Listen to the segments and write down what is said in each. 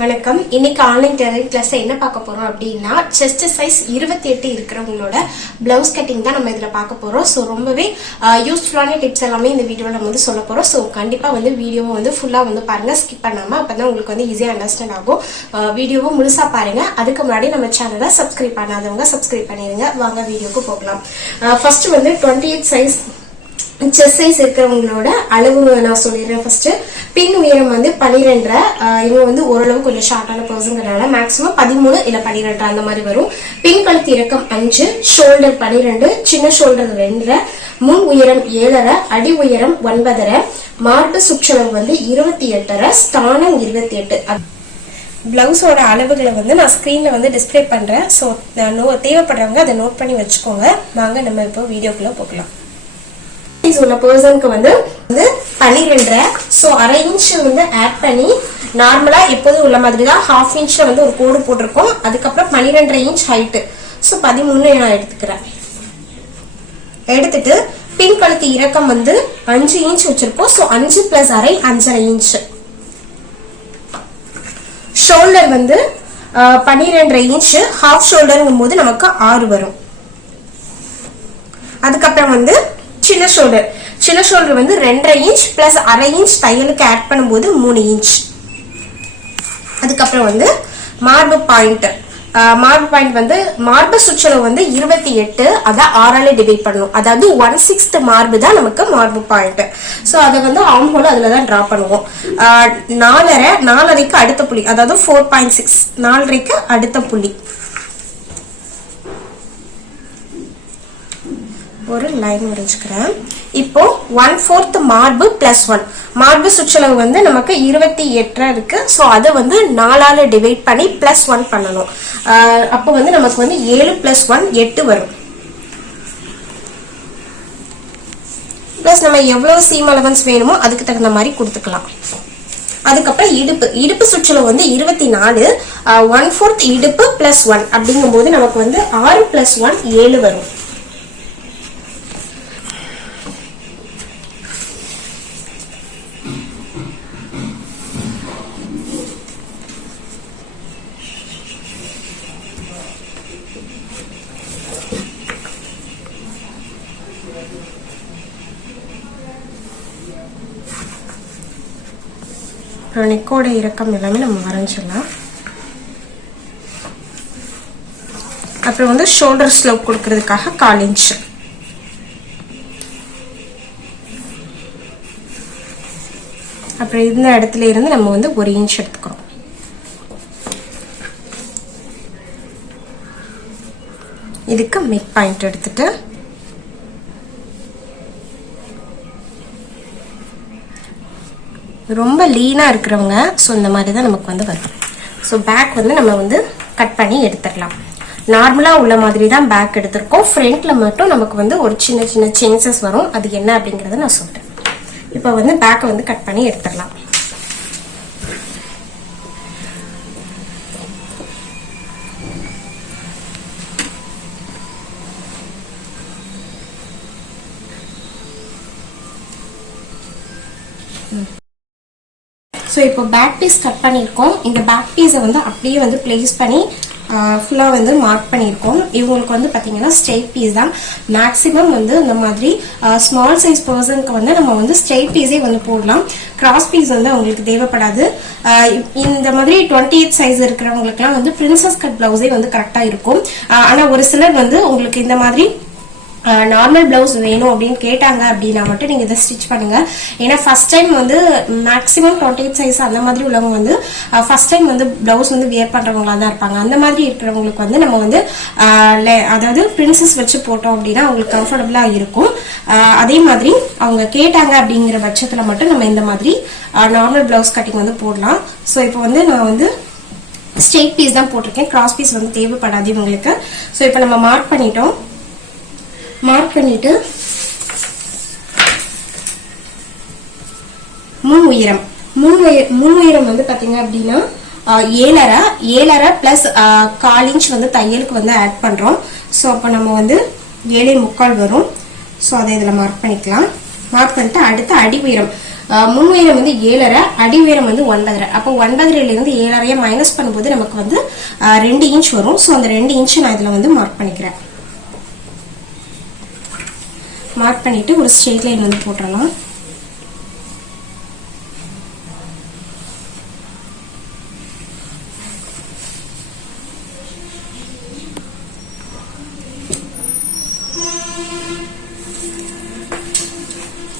வணக்கம். இன்னைக்கு online tailoring கிளாஸ்ல என்ன பார்க்க போறோம் அப்படின்னா செஸ்ட் சைஸ் 28 இருக்கிறவங்களோட பிளவுஸ் கட்டிங் தான் நம்ம இதுல பார்க்க போறோம். ஸோ ரொம்பவே யூஸ்ஃபுல்லான டிப்ஸ் எல்லாமே இந்த வீடியோவில் நம்ம வந்து சொல்ல போறோம். ஸோ கண்டிப்பா வந்து வீடியோவை வந்து ஃபுல்லா வந்து பாருங்க, ஸ்கிப் பண்ணாம. அப்பதான் உங்களுக்கு வந்து ஈஸியா அண்டர்ஸ்டாண்ட் ஆகும். வீடியோவை முழுசா பாருங்க. அதுக்கு முன்னாடி நம்ம சேனலை சப்ஸ்கிரைப் பண்ணாதவங்க சப்ஸ்கிரைப் பண்ணிடுங்க. வாங்க வீடியோக்கு போகலாம். ஃபர்ஸ்ட் வந்து 28 சைஸ் செஸ்ட் சைஸ் இருக்கிறவங்களோட அளவு நான் சொல்லிடுறேன். ஃபர்ஸ்ட் பின் உயரம் வந்து 12. இவங்க வந்து ஓரளவு கொஞ்சம் ஷார்ட்டான பர்சன்கிறனால மேக்ஸிமம் 13 இல்ல 12 அந்த மாதிரி வரும். பின் கழுத்து இறக்கம் 5, ஷோல்டர் 12, சின்ன ஷோல்டர் 2, முன் உயரம் 7.5, அடி உயரம் 9.5, மார்பு சுற்றளவு வந்து 28.5, ஸ்தானம் 28. பிளவுஸோட அளவுகளை வந்து நான் ஸ்கிரீன்ல வந்து டிஸ்பிளே பண்றேன். ஸோ தேவைப்படுறவங்க அதை நோட் பண்ணி வச்சுக்கோங்க. வாங்க நம்ம இப்போ வீடியோக்குள்ள போகலாம். உள்ள பர்சனுக்கு வந்து 12. ஸோ அரை இன்ச் வந்து ஆட் பண்ணி நார்மலா எப்போதும் உள்ள மாதிரி தான் ½ இன்ச்ல வந்து ஒரு கோடு போட்டிருக்கோம். அதுக்கப்புறம் 12.5 இன்ச் ஹைட்டு. ஸோ 13 நான் எடுத்துக்கிறேன். எடுத்துட்டு பின் கழுத்து இறக்கம் வந்து 5 இன்ச் வச்சிருக்கோம். ஸோ 5 பிளஸ் அரை 5.5 இன்ச். ஷோல்டர் வந்து 12.5 இன்ச். ஹாஃப் ஷோல்டருங்கும் போது நமக்கு 6 வரும். அதுக்கப்புறம் வந்து சின்ன ஷோல்டர் வந்து 2.5 இன்ச் பிளஸ் அரை இன்ச் தையலுக்கு ஆட் பண்ணும்போது 3 இன்ச். அதுக்கப்புறம் வந்து மார்பு பாயிண்ட் வந்து மார்பு சுற்றளவு வந்து 28. அதை 6ஆல டிவைட் பண்ணணும். அதாவது 1/6 மார்பு தான் நமக்கு மார்பு பாயிண்ட். ஸோ அதை வந்து ஆர்ம் ஹோல் அதுல தான் டிரா பண்ணுவோம். 4.5க்கு அடுத்த புள்ளி, அதாவது 4.6, 4.5க்கு அடுத்த புள்ளி. ஒரு லைன் வரைஞ்சுக்கிறேன். இப்போ 1/4 மார்பு பிளஸ் 1. மார்பு சுற்றளவு வந்து நமக்கு 28 இருக்கு. ஸோ அதை வந்து 4ஆல டிவைட் பண்ணி பிளஸ் 1 பண்ணணும். அப்போ வந்து நமக்கு வந்து 7 + 1 8 வரும். பிளஸ் நம்ம எவ்வளவு சீம் அலவன்ஸ் வேணுமோ அதுக்கு தகுந்த மாதிரி கொடுத்துக்கலாம். அதுக்கப்புறம் இடுப்பு சுற்றளவு வந்து 24. 1/4 இடுப்பு பிளஸ் 1 அப்படிங்கும் போது நமக்கு வந்து 6 + 1 7 வரும். நெக்கோட இறக்கம் எல்லாமே நம்ம வரைஞ்சிடலாம். அப்புறம் வந்து ஷோல்டர் ஸ்லோப் கொடுக்கறதுக்காக 1/4 இன்ச். அப்புறம் இந்த இடத்துல இருந்து நம்ம வந்து 1 இன்ச் எடுத்துக்கிறோம். இதுக்கு மிட் பாயிண்ட் எடுத்துட்டு ரொம்ப லீனா இருக்கிறவங்க ஸோ இந்த மாதிரி தான் நமக்கு வந்து வரும். ஸோ பேக் வந்து நம்ம வந்து கட் பண்ணி எடுத்துடலாம். நார்மலா உள்ள மாதிரி தான் பேக் எடுத்திருக்கோம். ஃப்ரண்ட்ல மட்டும் நமக்கு வந்து ஒரு சின்ன சின்ன சேஞ்சஸ் வரும். அது என்ன அப்படிங்கறத நான் சொல்றேன். இப்போ வந்து பேக்கை வந்து கட் பண்ணி எடுத்துடலாம். ஸோ இப்போ பேக் பீஸ் கட் பண்ணியிருக்கோம். இந்த பேக் பீஸை வந்து அப்படியே வந்து பிளேஸ் பண்ணி ஃபுல்லாக வந்து மார்க் பண்ணியிருக்கோம். இவங்களுக்கு வந்து பார்த்தீங்கன்னா ஸ்ட்ரெயிட் பீஸ் தான் மேக்ஸிமம் வந்து இந்த மாதிரி ஸ்மால் சைஸ் பர்சனுக்கு வந்து நம்ம வந்து ஸ்ட்ரெயிட் பீஸே வந்து போடலாம். கிராஸ் பீஸ் வந்து அவங்களுக்கு தேவைப்படாது. இந்த மாதிரி 28 சைஸ் இருக்கிறவங்களுக்குலாம் வந்து பிரின்சஸ் கட் பிளவுஸே வந்து கரெக்டாக இருக்கும். ஆனால் ஒரு சிலர் வந்து உங்களுக்கு இந்த மாதிரி நார்மல் பிளவுஸ் வேணும் அப்படின்னு கேட்டாங்க அப்படின்னா மட்டும் நீங்க இதை ஸ்டிச் பண்ணுங்க. ஏன்னா ஃபர்ஸ்ட் டைம் வந்து மேக்ஸிமம் 28 சைஸ் அந்த மாதிரி உள்ளவங்க வந்து ஃபர்ஸ்ட் டைம் வந்து பிளவுஸ் வந்து வியர் பண்றவங்களா தான் இருப்பாங்க. அந்த மாதிரி இருக்கிறவங்களுக்கு வந்து நம்ம வந்து அதாவது பிரின்சஸ் வச்சு போட்டோம் அப்படின்னா அவங்களுக்கு கம்ஃபர்டபுளா இருக்கும். அதே மாதிரி அவங்க கேட்டாங்க அப்படிங்கிற பட்சத்துல மட்டும் நம்ம இந்த மாதிரி நார்மல் பிளவுஸ் கட்டிங் வந்து போடலாம். ஸோ இப்போ வந்து நான் வந்து ஸ்ட்ரெயிட் பீஸ் தான் போட்டிருக்கேன். கிராஸ் பீஸ் வந்து தேவைப்படாது இவங்களுக்கு. ஸோ இப்போ நம்ம மார்க் பண்ணிட்டோம். மார்க் பண்ணிட்டு முன் உயரம் வந்து பாத்தீங்க அப்படின்னா 7.5 பிளஸ் 1/4 இன்ச் வந்து தையலுக்கு வந்து ஆட் பண்றோம். ஸோ அப்போ நம்ம வந்து 7.75 வரும். ஸோ அதை இதில் மார்க் பண்ணிக்கலாம். மார்க் பண்ணிட்டு அடுத்து அடி உயரம் முன் உயரம் வந்து 7.5, அடி உயரம் வந்து 9.5. அப்போ 9.5ல இருந்து 7.5 மைனஸ் பண்ணும்போது நமக்கு வந்து 2 இன்ச் வரும். ஸோ அந்த 2 இன்ச் நான் இதுல வந்து மார்க் பண்ணிக்கிறேன். மார்க் பண்ணிட்டு ஒரு ஸ்ட்ரெயிட் லைன் வந்து போட்டுடலாம்.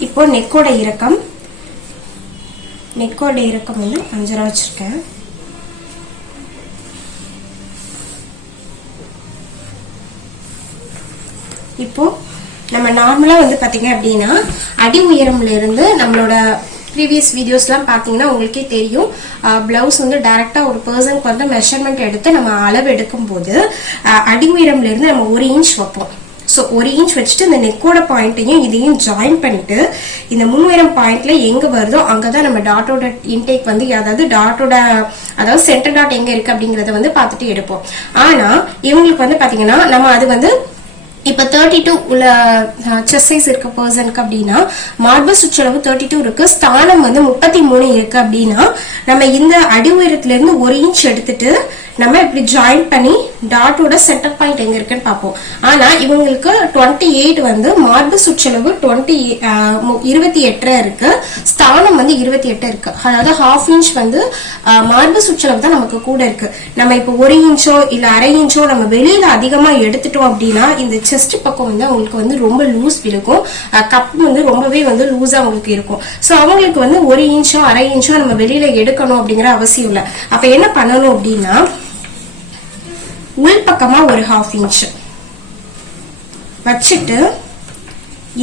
இப்போ நெக்கோட இறக்கம் வந்து 5.5 வச்சிருக்கேன். இப்போ நம்ம நார்மலா வந்து பாத்தீங்க அப்படின்னா அடி உயரம்ல இருந்து நம்மளோட ப்ரீவியஸ் வீடியோஸ்லாம் பார்த்தீங்கன்னா உங்களுக்கே தெரியும். பிளவுஸ் வந்து டைரக்டா ஒரு பர்சனுக்கு வந்து மெஷர்மெண்ட் எடுத்து நம்ம அளவு எடுக்கும் போது அடி உயரம்ல இருந்து நம்ம 1 இன்ச் வைப்போம். ஸோ 1 இன்ச் வச்சுட்டு இந்த நெக்கோட பாயிண்ட்டையும் இதையும் ஜாயின் பண்ணிட்டு இந்த முன்னுயரம் பாயிண்ட்ல எங்க வருதோ அங்கதான் நம்ம டாட்டோட இன்டேக் வந்து அதாவது சென்டர் டாட் எங்க இருக்கு அப்படிங்கறத வந்து பார்த்துட்டு எடுப்போம். ஆனா இவங்களுக்கு வந்து பாத்தீங்கன்னா நம்ம அது வந்து இப்ப 32 உள்ள செஸ்ட் சைஸ் இருக்க பர்சனுக்கு அப்படின்னா மார்பு சுற்றளவு 32 இருக்கு, ஸ்தானம் வந்து 33 இருக்கு அப்படின்னா நம்ம இந்த அடி உயரத்துல இருந்து 1 இன்ச் எடுத்துட்டு நம்ம இப்படி ஜாயின் பண்ணி டாட்டோட சென்டர் பாயிண்ட் எங்க இருக்குன்னு பார்ப்போம். ஆனா இவங்களுக்கு 28 வந்து மார்பு சுற்றளவு 28 இருக்கு, ஸ்தானம் வந்து 28 இருக்கு. அதாவது ½ இன்ச் வந்து மார்பு சுற்றளவு தான் நமக்கு கூட இருக்கு. நம்ம இப்போ 1 இன்ச்சோ இல்ல அரை இன்ச்சோ நம்ம வெளியில அதிகமா எடுத்துட்டோம் அப்படின்னா இந்த செஸ்ட் பக்கம் வந்து அவங்களுக்கு வந்து ரொம்ப லூஸ் இருக்கும், கப் வந்து ரொம்பவே வந்து லூஸா அவங்களுக்கு இருக்கும். சோ அவங்களுக்கு வந்து 1 இன்ச்சோ அரை இன்ச்சோ நம்ம வெளியில எடுக்கணும் அப்படிங்கிற அவசியம் இல்லை. அப்ப என்ன பண்ணணும் அப்படின்னா உள் பக்கமா ஒரு ½ இன்ச் வச்சுட்டு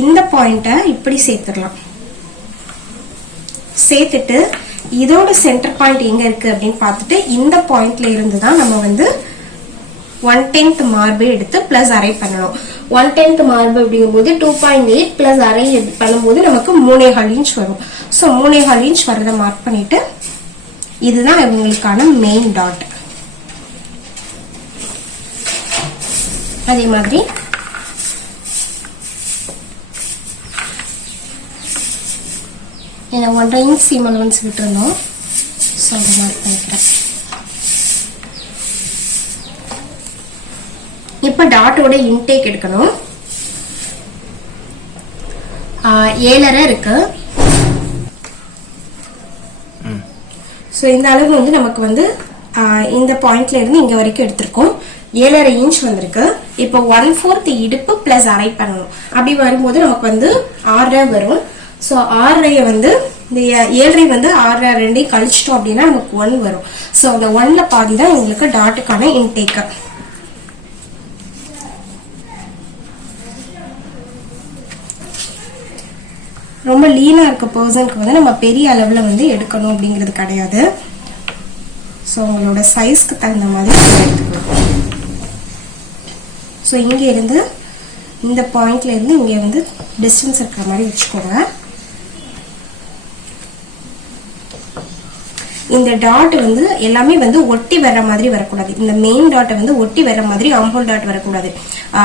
இந்த பாயிண்ட இப்படி சேர்த்துடலாம். சேர்த்துட்டு இதோட சென்டர் பாயிண்ட் எங்க இருக்கு அப்படின்னு பார்த்துட்டு இந்த பாயிண்ட்ல இருந்து தான் நம்ம வந்து 1/10 மார்பு எடுத்து பிளஸ் அரை பண்ணணும். 1/10 மார்பு அப்படிங்கும்போது 2.8 பிளஸ் அரை பண்ணும்போது நமக்கு 3.25 இன்ச் வரும். ஸோ 3.25 இன்ச் வரத மார்க் பண்ணிட்டு இதுதான் இவங்களுக்கான மெயின் டாட். அதே மாதிரி என்ன 1.5 இன்ச் சீம் அலவன்ஸ் விட்டுருந்தோம். ஸோ அதை மார்க் பண்ணிக்கிறேன். இப்போ டாட்டோட இன்டேக் எடுக்கணும். 7.5 இருக்கு. ஸோ இந்த அளவு வந்து நமக்கு வந்து இந்த பாயிண்ட்ல இருந்து இங்க வரைக்கும் எடுத்திருக்கோம். 7.5 இன்ச் வந்திருக்கு. இப்போ 1/4 இடுப்பு பிளஸ் அரை பண்ணணும். அப்படி வரும்போது நமக்கு வந்து 6.5 வரும். ஸோ 6.5 வந்து இந்த 7.5 வந்து 6.5 ரெண்டையும் கழிச்சிட்டோம் அப்படின்னா நமக்கு 1 வரும். ஸோ அந்த 1ல பாதி தான் உங்களுக்கு டாட்டுக்கான இன்டேக். ரொம்ப லீனா இருக்க பர்சனுக்கு வந்து நம்ம பெரிய அளவுல வந்து எடுக்கணும் அப்படிங்கிறது கிடையாது. ஸோ உங்களோட சைஸ்க்கு தகுந்த மாதிரி எடுத்துக்கலாம். ஸோ இங்க இருந்து இந்த பாயிண்ட்ல இருந்து இங்க வந்து டிஸ்டன்ஸ் இருக்கிற மாதிரி வச்சுக்கோங்க. இந்த டாட் வந்து எல்லாமே வந்து ஒட்டி வர்ற மாதிரி வரக்கூடாது. இந்த மெயின் டாட்டை வந்து ஒட்டி வர்ற மாதிரி ஆம்ஹோல் டாட் வரக்கூடாது.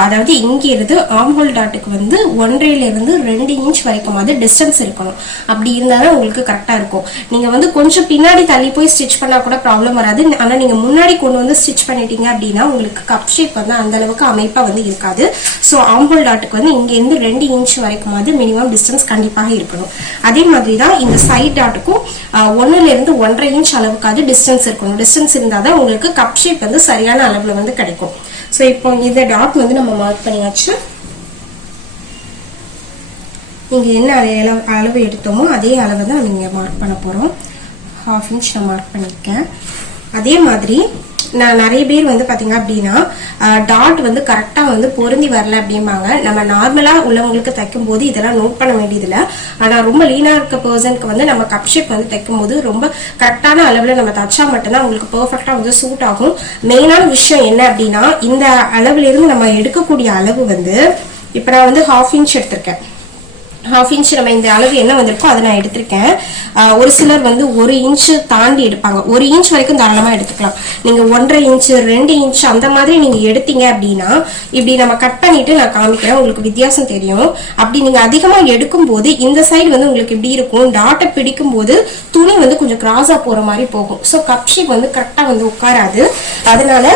அதாவது இங்க இருந்து ஆம்ஹோல் டாட்டுக்கு வந்து 1.5ல இருந்து 2 இன்ச் வரைக்கும் வந்து டிஸ்டன்ஸ் இருக்கணும். அப்படி இருந்தாலும் உங்களுக்கு கரெக்டா இருக்கும். நீங்க வந்து கொஞ்சம் பின்னாடி தள்ளி போய் ஸ்டிச் பண்ணா கூட ப்ராப்ளம் வராது. ஆனா நீங்க முன்னாடி கொண்டு வந்து ஸ்டிச் பண்ணிட்டீங்க அப்படின்னா உங்களுக்கு கப் ஷேப் வந்து அந்த அளவுக்கு அமைப்பா வந்து இருக்காது. ஸோ ஆம்ஹோல் டாட்டுக்கு வந்து இங்க இருந்து 2 இன்ச் வரைக்கும் வந்து மினிமம் டிஸ்டன்ஸ் கண்டிப்பாக இருக்கணும். அதே மாதிரி தான் இந்த சைட் டாட்டுக்கும் 1ல இருந்து 1.5 இன்ச் அளவுக்காவது டிஸ்டன்ஸ் இருக்கணும். டிஸ்டன்ஸ் இருந்தாதான் உங்களுக்கு கப் ஷேப் வந்து சரியான அளவுல வந்து கிடைக்கும். ஸோ இப்போ இந்த டாட் வந்து நம்ம மார்க் பண்ணியாச்சு. நீங்க என்ன அளவு எடுத்தோமோ அதே அளவு தான் நீங்க மார்க் பண்ண போறோம். ½ இன்ச் நான் மார்க் பண்ணிருக்கேன். அதே மாதிரி நான் நிறைய பேர் வந்து பாத்தீங்க அப்படின்னா டாட் வந்து கரெக்டா வந்து பொருந்தி வரல அப்படிம்பாங்க. நம்ம நார்மலா உள்ளவங்களுக்கு தைக்கும் போது இதெல்லாம் நோட் பண்ண வேண்டியது இல்லை. ஆனா ரொம்ப லீனா இருக்க பர்சனுக்கு வந்து நம்ம கப் ஷேப் வந்து தைக்கும் போது ரொம்ப கரெக்டான அளவுல நம்ம தச்சா மட்டும்தான் உங்களுக்கு பெர்ஃபெக்டா வந்து சூட் ஆகும். மெயினான விஷயம் என்ன அப்படின்னா இந்த அளவுல இருந்து நம்ம எடுக்கக்கூடிய அளவு வந்து இப்ப நான் வந்து ½ இன்ச் எடுத்திருக்கேன். 1/2 இன்ச் நம்ம இந்த அளவு என்ன வந்திருக்கோ அதை நான் எடுத்திருக்கேன். ஒரு சிலர் வந்து 1 இன்ச் தாண்டி எடுப்பாங்க. 1 இன்ச் வரைக்கும் தாராளமா எடுத்துக்கலாம். நீங்க 1.5 இன்ச் 2 இன்ச் அந்த மாதிரி நீங்க எடுத்தீங்க அப்படின்னா இப்படி நம்ம கட் பண்ணிட்டு நான் காமிக்கிறேன், உங்களுக்கு வித்தியாசம் தெரியும். அப்படி நீங்க அதிகமா எடுக்கும் போது இந்த சைடு வந்து உங்களுக்கு இப்படி இருக்கும். டாட்டை பிடிக்கும் போது துணி வந்து கொஞ்சம் கிராஸா போற மாதிரி போகும். ஸோ கப் ஷேப் வந்து கரெக்டா வந்து உட்காராது. அதனால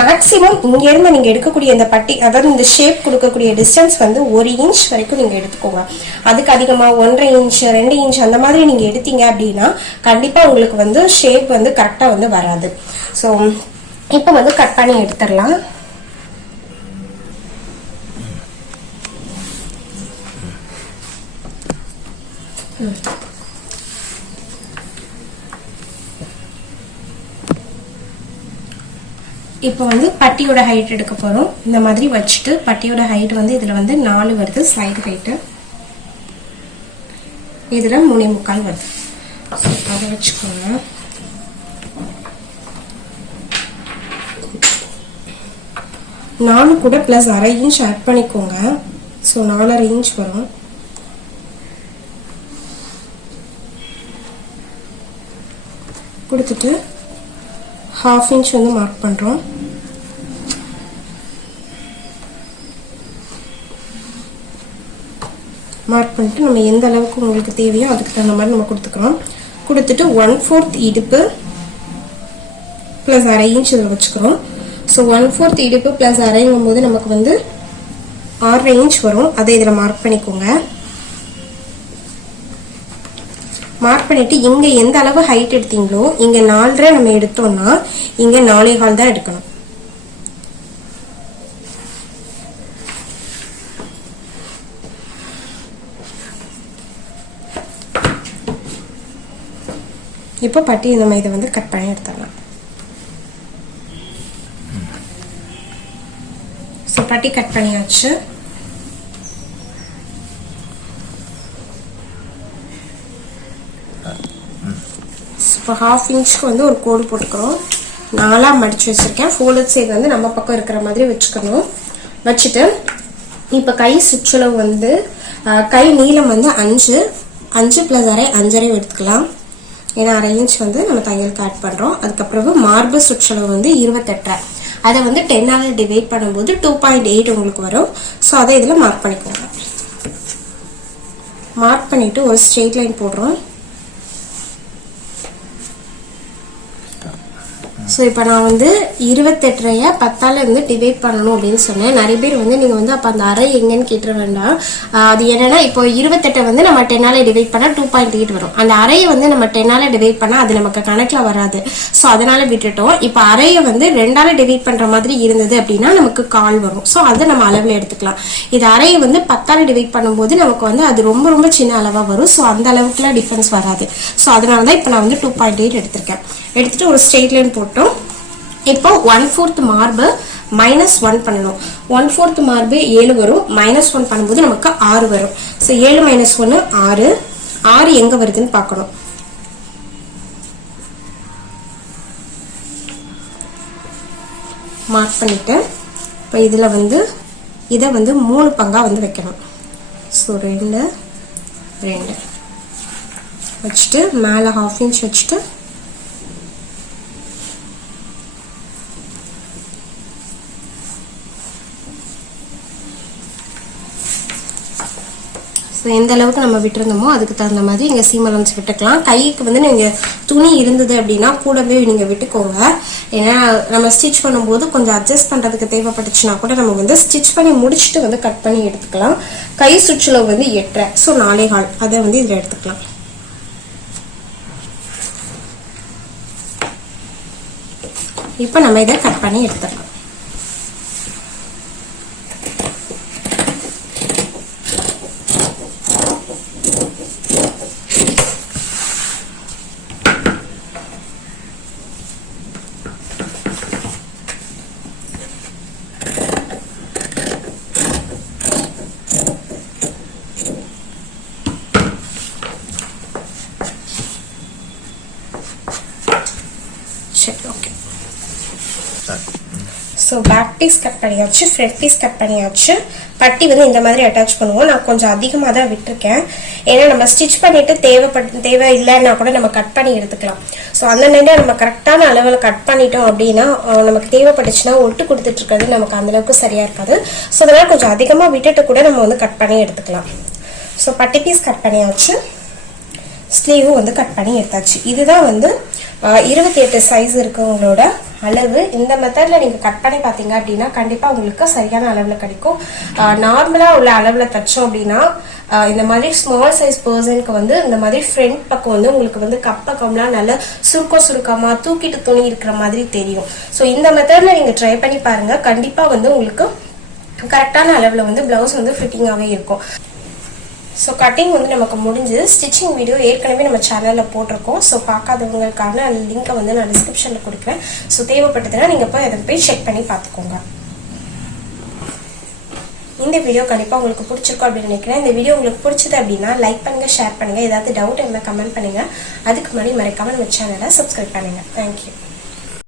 மேக்சிமம் இங்க இருந்து நீங்க எடுக்கக்கூடிய இந்த பட்டி, அதாவது இந்த ஷேப் கொடுக்கக்கூடிய டிஸ்டன்ஸ் வந்து 1 இன்ச் வரைக்கும் நீங்க எடுத்துக்கோங்க. அதுக்கு அதிகமா 1.5 இன்ச் 2 இன்ச் அந்த மாதிரி நீங்க எடுத்தீங்க அப்படின்னா கண்டிப்பா உங்களுக்கு வந்து ஷேப் வந்து கரெக்டா வந்து வராது. ஸோ இப்போ வந்து கட் பண்ணி எடுத்துடலாம். இப்போ வந்து பட்டியோட ஹைட் எடுக்க போறோம். இந்த மாதிரி வச்சுட்டு பட்டியோட ஹைட் வந்து இதுல வந்து 4 வருது சைடு ஹைட், இதுல 3.25 வருது. அதை வச்சுக்கோங்க. நாலு கூட பிளஸ் 1/2 இன்ச் ஆட் பண்ணிக்கோங்க. ஸோ 4.5 இன்ச் வரும். கொடுத்துட்டு 1/2 இன்ச் வந்து மார்க் பண்றோம். மார்க் பண்ணிட்டு நம்ம எந்த அளவுக்கு உங்களுக்கு தேவையோ அதுக்கு தகுந்த மாதிரி நம்ம கொடுத்துக்கிறோம். கொடுத்துட்டு 1/4 இடுப்பு பிளஸ் 1/2 இன்ச் இதில் வச்சுக்கிறோம். ஸோ 1/4 இடுப்பு பிளஸ் 1/2ங்கும் போது நமக்கு வந்து 6.5 இன்ச் வரும். அதை இதில் மார்க் பண்ணிக்கோங்க. மார்க் பண்ணிட்டு இங்க எந்த அளவு ஹைட் எடுத்தீங்களோ இங்க 4.5 நம்ம எடுத்தோம்னா இங்க 4.25 தான் எடுக்கணும். இப்போ பட்டி நம்ம இதை வந்து கட் பண்ணி எடுத்துடலாம். ஸோ பட்டி கட் பண்ணியாச்சு. இப்போ 1/2 இன்ச்சுக்கு வந்து ஒரு கோடு போட்டுக்கிறோம். 4ஆ மடிச்சு வச்சிருக்கேன். ஃபோல்டட் சைடு வந்து நம்ம பக்கம் இருக்கிற மாதிரி வச்சுக்கணும். வச்சுட்டு இப்போ கை சுற்றளவு வந்து கை நீளம் வந்து 5 பிளஸ் 1/2 எடுத்துக்கலாம். ஏன்னா 1/2 இன்ச் வந்து நம்ம தையலுக்கு ஆட் பண்ணுறோம். அதுக்கப்புறம் மார்பு சுற்றளவு வந்து 28. அதை வந்து 10ஆல் டிவைட் பண்ணும்போது 2.8 உங்களுக்கு வரும். ஸோ அதை இதில் மார்க் பண்ணிக்கோங்க. மார்க் பண்ணிவிட்டு ஒரு ஸ்ட்ரெயிட் லைன் போடுறோம். ஸோ இப்போ நான் வந்து 28 10ஆல் வந்து டிவைட் பண்ணணும் அப்படின்னு சொன்னேன். நிறைய பேர் வந்து நீங்கள் வந்து அப்போ அந்த அரை எங்கன்னு கேட்டுற வேண்டாம். அது என்னன்னா இப்போ 28 வந்து நம்ம 10ஆல் டிவைட் பண்ணால் 2.8 வரும். அந்த அரையை வந்து நம்ம 10ஆல் டிவைட் பண்ணால் அது நமக்கு கணக்கில் வராது. ஸோ அதனால விட்டுட்டோம். இப்போ அரையை வந்து 2ஆல் டிவைட் பண்ணுற மாதிரி இருந்தது அப்படின்னா நமக்கு 1/4 வரும். ஸோ அதை நம்ம அளவில் எடுத்துக்கலாம். இது அரையை வந்து 10ஆல் டிவைட் பண்ணும்போது நமக்கு வந்து அது ரொம்ப ரொம்ப சின்ன அளவாக வரும். ஸோ அந்த அளவுக்குலாம் டிஃபரன்ஸ் வராது. ஸோ அதனால தான் இப்போ நான் வந்து 2.8 எடுத்திருக்கேன். எடுத்துட்டு ஒரு ஸ்ட்ரெயிட் லைன் போட்டோம். இப்போ 1/4 மார்பு -1 பண்ணணும். 1/4 மார்பு 7 வரும். -1 பண்ணும்போது நமக்கு 6 வரும். ஸோ 7 - 1 6. 6 எங்க வருதுன்னு பார்க்கணும். மார்க் பண்ணிட்டு இப்போ இதில் வந்து இதை வந்து 3 பங்கா வந்து வைக்கணும். ஸோ 2 வச்சுட்டு மேலே 1/2 இன்ச் வச்சுட்டு எந்த அளவுக்கு நம்ம விட்டுருந்தோமோ அதுக்கு தகுந்த மாதிரி இங்கே சீம் அலவன்ஸ் விட்டுக்கலாம். கைக்கு வந்து நீங்கள் துணி இருந்தது அப்படின்னா கூடவே நீங்கள் விட்டுக்கோங்க. ஏன்னா நம்ம ஸ்டிச் பண்ணும்போது கொஞ்சம் அட்ஜஸ்ட் பண்ணுறதுக்கு தேவைப்பட்டுச்சுன்னா கூட நம்ம வந்து ஸ்டிச் பண்ணி முடிச்சுட்டு வந்து கட் பண்ணி எடுத்துக்கலாம். கை சுற்றளவு வந்து 8, ஸோ 4.25 அதை வந்து இதில் எடுத்துக்கலாம். இப்போ நம்ம இதை கட் பண்ணி எடுத்துக்கலாம். ஸோ பேக் பீஸ் கட் பண்ணியாச்சு, ஃப்ரண்ட் பீஸ் கட் பண்ணியாச்சு. பட்டி வந்து இந்த மாதிரி அட்டாச் பண்ணுவோம். நான் கொஞ்சம் அதிகமாக தான் விட்டுருக்கேன், ஏன்னா நம்ம ஸ்டிச் பண்ணிட்டு தேவை இல்லைன்னா கூட நம்ம கட் பண்ணி எடுத்துக்கலாம். ஸோ அந்த நேரம் நம்ம கரெக்டான அளவில் கட் பண்ணிட்டோம் அப்படின்னா நமக்கு தேவைப்பட்டுச்சுன்னா ஒட்டு கொடுத்துட்டு இருக்கிறது நமக்கு அந்தளவுக்கு சரியாக இருக்காது. ஸோ அதனால் கொஞ்சம் அதிகமாக விட்டுட்டு கூட நம்ம வந்து கட் பண்ணி எடுத்துக்கலாம். ஸோ பட்டி பீஸ் கட் பண்ணியாச்சு, ஸ்லீவும் வந்து கட் பண்ணி எடுத்தாச்சு. இதுதான் வந்து 28 சைஸ் இருக்கு உங்களோட அளவு. இந்த மெத்தடில் நீங்கள் கட் பண்ணி பார்த்தீங்க அப்படின்னா கண்டிப்பாக உங்களுக்கு சரியான அளவில் கிடைக்கும். நார்மலாக உள்ள அளவில் தைச்சோம் அப்படின்னா இந்த மாதிரி ஸ்மால் சைஸ் பர்சனுக்கு வந்து இந்த மாதிரி ஃப்ரண்ட் பக்கம் வந்து உங்களுக்கு வந்து கப்பக்கம்லாம் நல்லா சுருக்கமாக தூக்கிட்டு துணி இருக்கிற மாதிரி தெரியும். ஸோ இந்த மெத்தடில் நீங்கள் ட்ரை பண்ணி பாருங்கள், கண்டிப்பாக வந்து உங்களுக்கு கரெக்டான அளவில் வந்து ப்ளவுஸ் வந்து ஃபிட்டிங்காகவே இருக்கும். ஸோ கட்டிங் வந்து நமக்கு முடிஞ்சது. ஸ்டிச்சிங் வீடியோ ஏற்கனவே நம்ம சேனலில் போட்டிருக்கோம். ஸோ பார்க்காதவங்களுக்கான லிங்கை வந்து நான் டிஸ்கிரிப்ஷனில் கொடுக்குறேன். ஸோ தேவைப்பட்டதுன்னா நீங்கள் அதை போய் செக் பண்ணி பார்த்துக்கோங்க. இந்த வீடியோ கண்டிப்பாக உங்களுக்கு பிடிச்சிருக்கும் அப்படின்னு நினைக்கிறேன். இந்த வீடியோ உங்களுக்கு பிடிச்சது அப்படின்னா லைக் பண்ணுங்கள், ஷேர் பண்ணுங்கள். ஏதாவது டவுட் இருந்தால் கமெண்ட் பண்ணுங்கள். அதுக்கு முன்னாடி மறக்காமல் நம்ம சேனலை சப்ஸ்கிரைப் பண்ணுங்கள். தேங்க்யூ.